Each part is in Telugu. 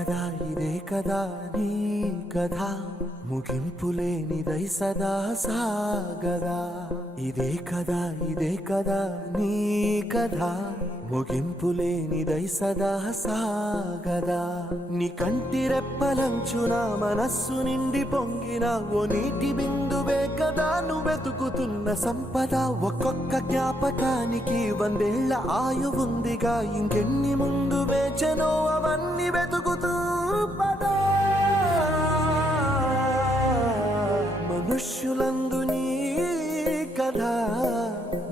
ఇదే కదా నీ కథ ముగింపులేనిదై సదా సాగదా. ఇదే కదా నీ కథ ముగింపులేనిదై సదా సాగదా. నీ కంటి రెప్పలంచున మనస్సు నిండి పొంగిన ఓ నీటి బిందువే కదా నువ్వెతుకుతున్న సంపద. ఒక్కొక్క జ్ఞాపకానికి 100 ఏళ్ల ఆయువుందిగా, ఇంకెన్ని ముందు వేచనో అవన్నీ వెతుకుతూ పదా. మనుష్యులందు నీ కథ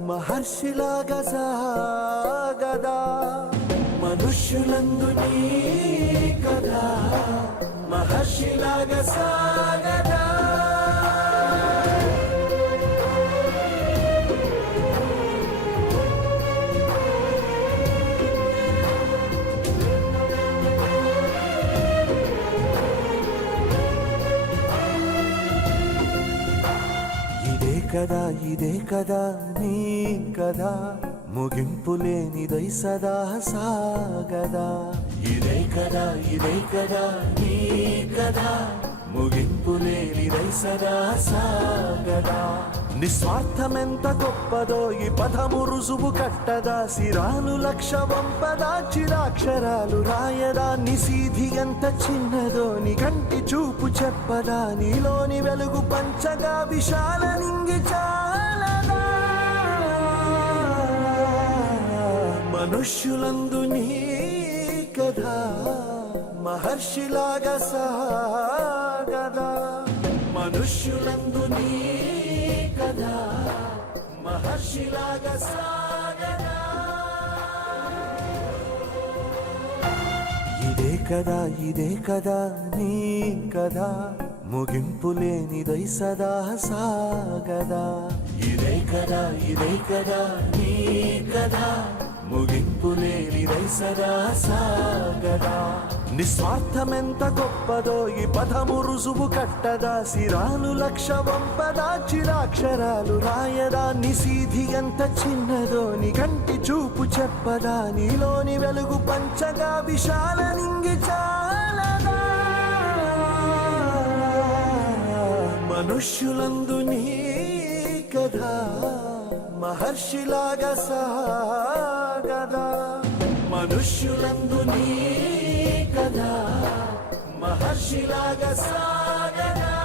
మహర్షిలాగా సాగదా. మనుష్యులందు నీ కథ మహర్షిలాగా సాగదా. ఇదే కదా నీ కదా ముగింపులేనిదై సదా సాగదా. ఇదే కదా నీ కదా ముగింపులేనిదై సదా సాగదా. నిస్వార్థమెంత గొప్పదో ఈ పదము రుజువు కట్టదా. సిరాలు లక్ష వంపదా, చిరాక్షరాలు రాయదా. నిశీధి ఎంత చిన్నదో నీ కంటి చూపు చెప్పదా. నీలోని వెలుగు పంచగా విశాల నింగి చాలదా. మనుష్యులందు నీ కథ మహర్షిలాగా సాగదా. మనుష్యులందు నీ కథ మహర్షిలాగా సాగదా. ఇదే కదా నీ కథ ముగింపులేనిదై సదా సాగదా. ఇదే కదా నీ కథ ముగింపులేనిదై సదా సాగదా. నిస్వార్థమెంత గొప్పదో ఈ పదము రుజువు కట్టదా. సిరాలు లక్ష వంపదా, చిరాక్షరాలు రాయదా. నిశీధి ఎంత చిన్నదో నీ కంటి చూపు చెప్పదా. నీలోని వెలుగు పంచగా విశాల నింగి చాలదా. మనుష్యులందు నీ కథ మహర్షిలాగా సాగదా. మనుష్యులందు నీ కథ మహర్షిలాగా సాగదా.